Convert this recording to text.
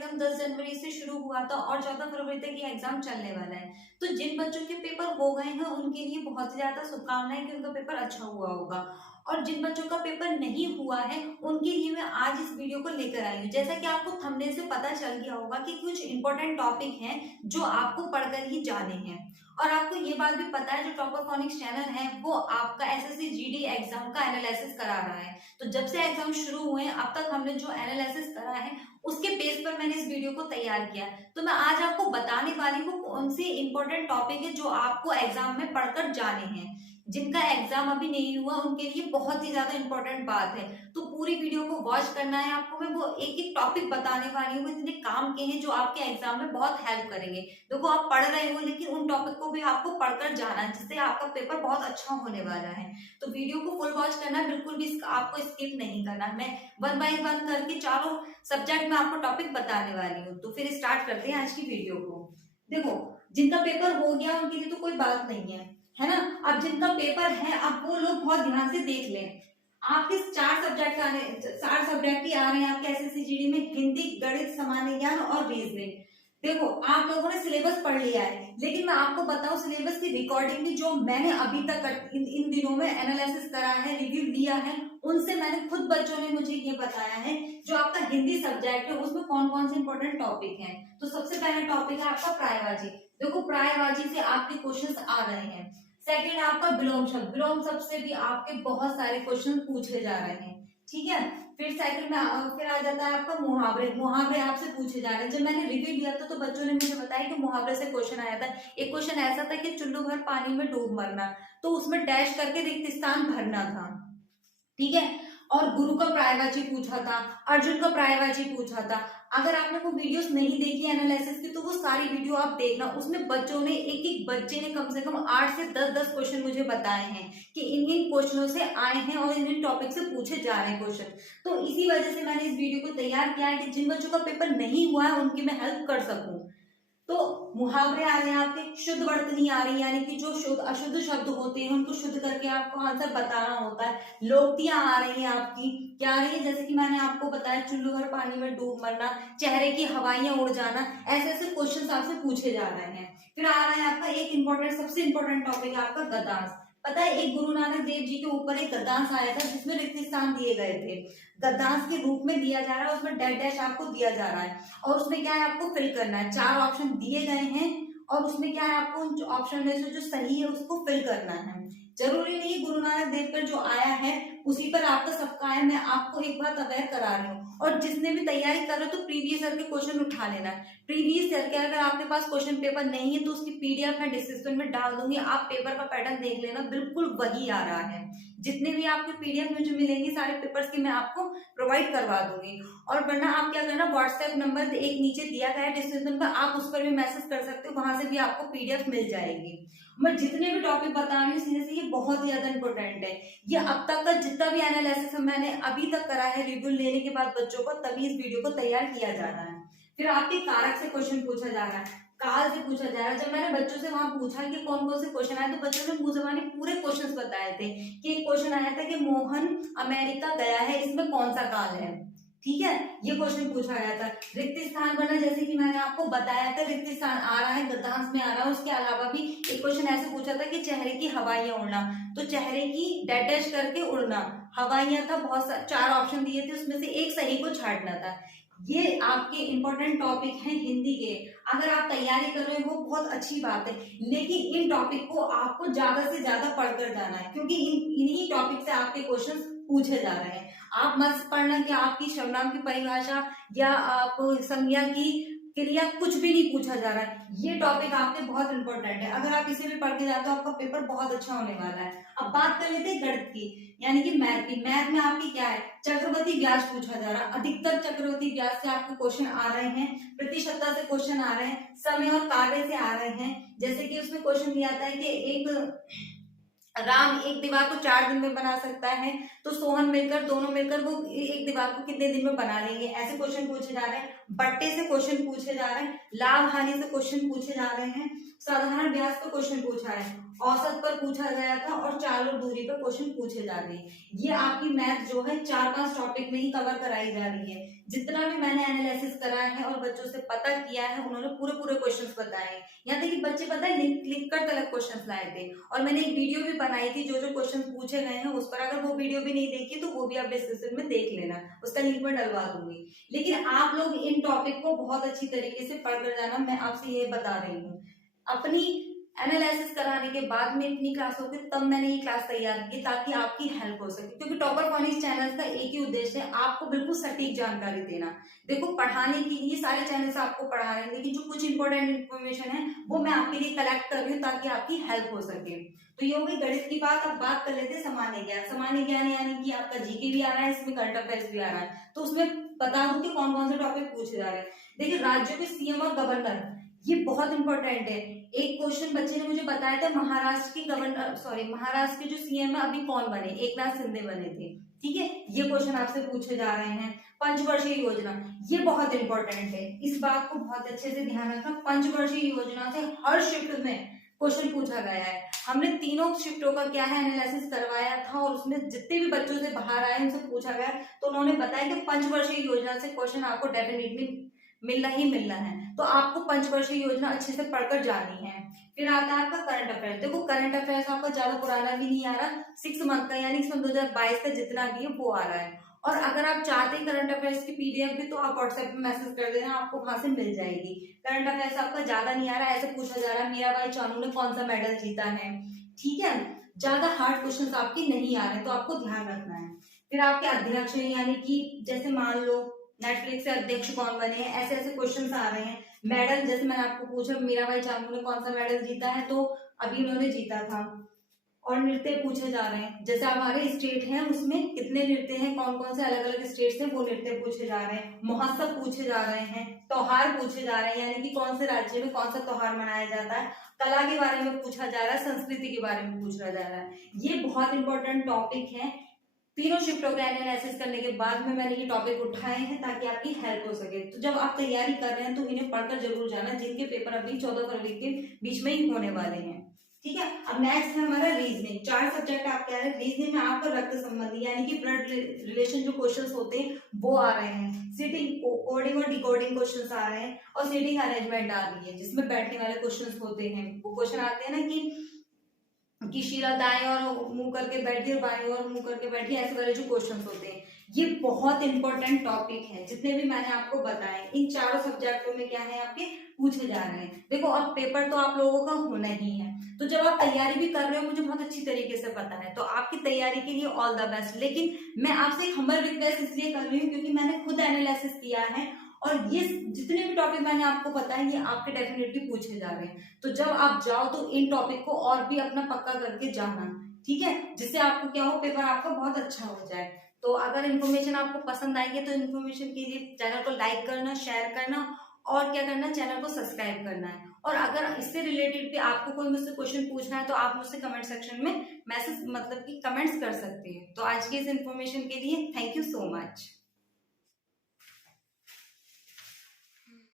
Exam 10 जनवरी से शुरू हुआ था और 14 फरवरी तक ये एग्जाम चलने वाला है। तो जिन बच्चों के पेपर हो गए हैं उनके लिए बहुत ही ज्यादा शुभकामनाएं कि उनका पेपर अच्छा हुआ होगा, और जिन बच्चों का पेपर नहीं हुआ है उनके लिए मैं आज इस वीडियो को लेकर आई हूँ। जैसा कि आपको थंबनेल से पता चल गया होगा कि कुछ इंपॉर्टेंट टॉपिक हैं जो आपको पढ़कर ही जाने हैं, और आपको ये बात भी पता है जो टॉपर फोनिक्स चैनल है वो आपका एसएससी जीडी एग्जाम का एनालिसिस करा रहा है। तो जब से एग्जाम शुरू हुए हैं अब तक हमने जो एनालिसिस करा है उसके बेस पर मैंने इस वीडियो को तैयार किया। तो मैं आज आपको बताने वाली हूँ कौन से इंपॉर्टेंट टॉपिक है जो आपको एग्जाम में पढ़कर जाने हैं। जिनका एग्जाम अभी नहीं हुआ उनके लिए बहुत ही ज्यादा इंपॉर्टेंट बात है, तो पूरी वीडियो को वॉच करना है आपको। मैं वो एक एक टॉपिक बताने वाली हूँ, इतने काम के हैं जो आपके एग्जाम में बहुत हेल्प करेंगे। देखो आप पढ़ रहे हो लेकिन उन टॉपिक को भी आपको पढ़कर जाना है जिससे आपका पेपर बहुत अच्छा होने वाला है। तो वीडियो को फुल वॉच करना, बिल्कुल भी आपको स्किप नहीं करना। मैं वन बाय वन करके चारों सब्जेक्ट में आपको टॉपिक बताने वाली हूँ। तो फिर स्टार्ट करते हैं आज की वीडियो को। देखो जिनका पेपर हो गया उनके लिए तो कोई बात नहीं है ना। अब जिनका पेपर है अब वो लोग बहुत ध्यान से देख लें। आपके चार सब्जेक्ट ही आ रहे हैं आपके एसएससी जीडी में, हिंदी, गणित, सामान्य ज्ञान और रीजनिंग। देखो आप लोगों ने सिलेबस पढ़ लिया है लेकिन मैं आपको बताऊं सिलेबस की रिकॉर्डिंग भी जो मैंने अभी तक इन दिनों में एनालिसिस करा है, रिव्यू लिया है, उनसे मैंने खुद बच्चों ने मुझे ये बताया है जो आपका हिंदी सब्जेक्ट है उसमें कौन कौन से इंपॉर्टेंट टॉपिक हैं। तो सबसे पहला टॉपिक है आपका प्रायवाची। देखो प्रायवाची से आपके क्वेश्चंस आ रहे हैं। सेकंड आपका विलोम शब्द से भी आपके बहुत सारे क्वेश्चन पूछे जा रहे हैं, ठीक है। फिर सेकंड में फिर आ जाता है आपका मुहावरे आपसे पूछे जा रहे हैं। जब मैंने रिव्यू लिया था तो बच्चों ने मुझे बताया कि मुहावरे से क्वेश्चन आया था। एक क्वेश्चन ऐसा था कि चुल्लू भर पानी में डूब मरना, तो उसमें डैश करके रिक्त स्थान भरना था, ठीक है। और गुरु का प्रायवाची पूछा था, अर्जुन का प्रायवाची पूछा था। अगर आपने वो वीडियोस नहीं देखी एनालिसिस की तो वो सारी वीडियो आप देखना। उसमें बच्चों ने एक बच्चे ने कम से कम 8 से 10 क्वेश्चन मुझे बताए हैं कि इन क्वेश्चनों से आए हैं और इन टॉपिक से पूछे जा रहे हैं क्वेश्चन। तो इसी वजह से मैंने इस वीडियो को तैयार किया है कि जिन बच्चों का पेपर नहीं हुआ है उनकी मैं हेल्प कर सकूं। तो मुहावरे आ रहे हैं आपके, शुद्ध वर्तनी आ रही है यानी कि जो शुद्ध अशुद्ध शब्द होते हैं उनको शुद्ध करके आपको आंसर बताना होता है। लोकोक्तियां आ रही है आपकी, क्या आ रही है जैसे कि मैंने आपको बताया चुल्लू भर पानी में डूब मरना, चेहरे की हवाइयां उड़ जाना, ऐसे ऐसे क्वेश्चन आपसे पूछे जा रहे हैं। फिर आ रहा है आपका एक इंपॉर्टेंट सबसे इंपॉर्टेंट टॉपिक है आपका गद्यांश। पता है एक गुरु नानक देव जी के ऊपर एक गद्यांश आया था जिसमें रिक्त स्थान दिए गए थे। गद्यांश के रूप में दिया जा रहा है, उसमें डैश डैश आपको दिया जा रहा है और उसमें क्या है आपको फिल करना है। 4 ऑप्शन दिए गए हैं और उसमें क्या है आपको उन ऑप्शन में से जो सही है उसको फिल करना है। जरूरी नहीं गुरु नानक देव पर जो आया है उसी पर आपका सबका है। मैं आपको एक बात अवेयर करा रही हूँ। और जिसने भी तैयारी कर रहे हो तो प्रीवियस ईयर के क्वेश्चन उठा लेना। प्रीवियस ईयर के अगर आपके पास क्वेश्चन पेपर नहीं है तो उसकी पीडीएफ मैं डिस्क्रिप्शन में डाल दूंगी, आप पेपर का पैटर्न देख लेना, बिल्कुल वही आ रहा है। जितने भी आपके पीडीएफ में जो मिलेंगे सारे पेपर्स की मैं आपको प्रोवाइड करवा दूंगी। और वरना आप क्या करना, व्हाट्सएप नंबर एक नीचे दिया गया है डिस्क्रिप्शन पर, आप उस पर भी मैसेज कर सकते हो, वहां से भी आपको पीडीएफ मिल जाएगी। मैं जितने भी टॉपिक बता रही हूँ सीधे से ये बहुत ज्यादा इंपॉर्टेंट है। ये अब तक का जितना भी एनालिसिस मैंने अभी तक करा है रिव्यू लेने के बाद बच्चों को, तभी इस वीडियो को तैयार किया जा रहा है। फिर आपके कारक से क्वेश्चन पूछा जा रहा है, काल से पूछा जा रहा है। जब मैंने बच्चों से वहां पूछा कि कौन कौन से क्वेश्चन आए तो बच्चों ने मुंह जबानी पूरे क्वेश्चंस बताए थे कि एक क्वेश्चन आया था कि मोहन अमेरिका गया है, इसमें कौन सा काल है, ठीक है, ये क्वेश्चन पूछा गया था। रिक्त स्थान भरना जैसे कि मैंने आपको बताया था रिक्त स्थान आ रहा है, गद्यांश में आ रहा है। उसके अलावा भी एक क्वेश्चन ऐसे पूछा था कि चेहरे की हवाइयां उड़ना, तो चेहरे की डैश करके उड़ना, हवाइयां था, बहुत 4 ऑप्शन दिए थे उसमें से एक सही को छांटना था। ये आपके इंपॉर्टेंट टॉपिक हैं हिंदी के। अगर आप तैयारी कर रहे हो बहुत अच्छी बात है, लेकिन इन टॉपिक को आपको ज्यादा से ज्यादा पढ़कर जाना है क्योंकि इन्हीं टॉपिक से आपके क्वेश्चन पूछे जा रहे हैं। आप मत पढ़ना कि आपकी सर्वनाम की परिभाषा या आप संज्ञा की क्रिया कुछ भी नहीं पूछा जा रहा है। ये टॉपिक आपके बहुत इंपॉर्टेंट है, अगर आप इसे भी पढ़ के जाते हो आपका पेपर बहुत अच्छा होने वाला है। अब बात कर लेते हैं गणित की यानी कि मैथ की। मैथ में आपकी क्या है, चक्रवृद्धि ब्याज पूछा जा रहा है। अधिकतर चक्रवृद्धि ब्याज से आपके क्वेश्चन आ रहे हैं, प्रतिशतता से क्वेश्चन आ रहे हैं, समय और कार्य से आ रहे हैं। जैसे कि उसमें क्वेश्चन दिया था कि एक राम एक दीवार को 4 दिन में बना सकता है, तो सोहन मिलकर दोनों मिलकर वो एक दीवार को कितने दिन में बना लेंगे, ऐसे क्वेश्चन पूछे जा रहे हैं। बट्टे से क्वेश्चन पूछे जा रहे हैं, लाभ हानि से क्वेश्चन पूछे जा रहे हैं, साधारण ब्याज पर क्वेश्चन पूछा है, औसत पर पूछा गया था और चाल और दूरी पर क्वेश्चन पूछे जा रहे हैं। ये आपकी मैथ जो है 4-5 टॉपिक में ही कवर कराई जा रही है। जितना भी मैंने एनालिसिस करा है और बच्चों से पता किया है, उन्होंने पूरे पूरे क्वेश्चंस बताए। यहाँ तक कि बच्चे पता है लिख कर तलक क्वेश्चंस लाए थे। और मैंने एक वीडियो भी बनाई थी, जो जो क्वेश्चन पूछे गए हैं उस पर। अगर वो वीडियो भी नहीं देखी तो वो भी आप डिस्क्रिप्शन में देख लेना, उसका लिंक मैं डलवा दूंगी। लेकिन आप लोग इन टॉपिक को बहुत अच्छी तरीके से पढ़ कर जाना, मैं आपसे ये बता रही हूँ। अपनी एनालिसिस कराने के बाद में इतनी क्लास होगी, तब मैंने ये क्लास तैयार की ताकि आपकी हेल्प हो सके। क्योंकि टॉपर फॉनिक्स चैनल का एक ही उद्देश्य है, आपको बिल्कुल सटीक जानकारी देना। देखो, पढ़ाने के लिए सारे चैनल आपको पढ़ा रहे हैं, लेकिन जो कुछ इंपॉर्टेंट इन्फॉर्मेशन है वो मैं आपके लिए कलेक्ट कर रही हूँ ताकि आपकी हेल्प हो सके। तो ये हो गई गणित की बात। अब बात कर लेते हैं सामान्य ज्ञान। सामान्य ज्ञान यानी कि आपका जीके भी आ रहा है, इसमें करंट अफेयर्स भी आ रहा है। तो उसमें बता दूं कि कौन कौन से टॉपिक पूछे जा रहे हैं। देखिए, राज्यों के सीएम और गवर्नर, ये बहुत इंपॉर्टेंट है। एक क्वेश्चन बच्चे ने मुझे बताया था, महाराष्ट्र के जो सीएम है अभी कौन बने, एकनाथ शिंदे बने थे। ठीक है, ये क्वेश्चन आपसे पूछे जा रहे हैं। पंचवर्षीय योजना, ये बहुत इंपॉर्टेंट है, इस बात को बहुत अच्छे से ध्यान रखना। पंचवर्षीय योजना से हर शिफ्ट में क्वेश्चन पूछा गया है। हमने तीनों शिफ्टों का क्या है एनालिसिस करवाया था और उसमें जितने भी बच्चों से बाहर आए उनसे पूछा गया, तो उन्होंने बताया कि पंचवर्षीय योजना से क्वेश्चन आपको डेफिनेटली मिलना ही मिलना है। तो आपको पंचवर्षीय योजना अच्छे से पढ़कर जानी है। फिर आता है आपका करंट अफेयर। देखो, करंट अफेयर्स आपका ज्यादा पुराना भी नहीं आ रहा, 6 मंथ का यानी 2022 का जितना भी है वो आ रहा है। और अगर आप चाहते हैं करंट अफेयर्स की पीडीएफ भी, तो आप व्हाट्सएप में मैसेज कर देना, आपको वहां से मिल जाएगी। करंट अफेयर्स आपका ज्यादा नहीं आ रहा, ऐसे पूछा जा रहा है मीराबाई चानू ने कौन सा मेडल जीता है। ठीक है, ज्यादा हार्ड क्वेश्चन आपके नहीं आ रहे, तो आपको ध्यान रखना है। फिर आपके अध्यक्ष यानी कि जैसे मान लो नेटफ्लिक्स के अध्यक्ष कौन बने हैं, ऐसे ऐसे क्वेश्चन आ रहे हैं। मेडल, जैसे मैंने आपको पूछा मीराबाई चानू ने कौन सा मेडल जीता है, तो अभी उन्होंने जीता था। और नृत्य पूछे जा रहे हैं, जैसे हमारे स्टेट हैं उसमें कितने नृत्य हैं, कौन कौन से अलग अलग स्टेट्स हैं, वो नृत्य पूछे जा रहे हैं। महोत्सव पूछे जा रहे हैं, त्योहार पूछे जा रहे हैं, यानी कि कौन से राज्य में कौन सा त्योहार मनाया जाता है। कला के बारे में पूछा जा रहा है, संस्कृति के बारे में पूछा जा रहा है। ये बहुत इंपॉर्टेंट टॉपिक है। तीनों शिफ्टों का एनालिसिस करने के बाद में मैंने ये टॉपिक उठाए हैं ताकि आपकी हेल्प हो सके। तो जब आप तैयारी कर रहे हैं तो इन्हें पढ़कर जरूर जाना, जिनके पेपर अभी 14 फरवरी के बीच में ही होने वाले हैं। ठीक है, अब नेक्स्ट है हमारा रीजनिंग। 4 सब्जेक्ट आपके आ रहे हैं। रीजनिंग में आपका रक्त संबंधी यानी कि ब्लड रिलेशन जो क्वेश्चंस होते हैं वो आ रहे हैं। सीटिंग, कोडिंग और डिकोडिंग क्वेश्चंस आ रहे हैं, और सीटिंग अरेंजमेंट आ रही है जिसमें बैठने वाले क्वेश्चंस होते हैं। वो क्वेश्चन आते हैं ना कि शीला दाएं और मुंह करके बैठी और बाएं और मुंह करके बैठी, ऐसे वाले जो क्वेश्चंस होते हैं। ये बहुत इंपॉर्टेंट टॉपिक है। जितने भी मैंने आपको बताए, इन चारों सब्जेक्टों में क्या है आपके पूछे जा रहे हैं। देखो, अब पेपर तो आप लोगों का होना ही है, तो जब आप तैयारी भी कर रहे हो, मुझे बहुत अच्छी तरीके से पता है, तो आपकी तैयारी के लिए ऑल द बेस्ट। लेकिन मैं आपसे एक हम्बल रिक्वेस्ट इसलिए कर रही हूँ क्योंकि मैंने खुद एनालिसिस किया है, और ये जितने भी टॉपिक मैंने आपको बताए ये आपके डेफिनेटली पूछे जा रहे हैं। तो जब आप जाओ तो इन टॉपिक को और भी अपना पक्का करके जाना, ठीक है, जिससे आपको क्या हो, पेपर आपका बहुत अच्छा हो जाए। तो अगर इन्फॉर्मेशन आपको पसंद आई है तो इन्फॉर्मेशन के लिए चैनल को लाइक करना, शेयर करना, और क्या करना, चैनल को सब्सक्राइब करना है। और अगर इससे रिलेटेड भी आपको कोई मुझसे क्वेश्चन पूछना है तो आप मुझसे कमेंट सेक्शन में मैसेज, मतलब कि कमेंट्स कर सकते हैं। तो आज की इस इन्फॉर्मेशन के लिए थैंक यू सो मच।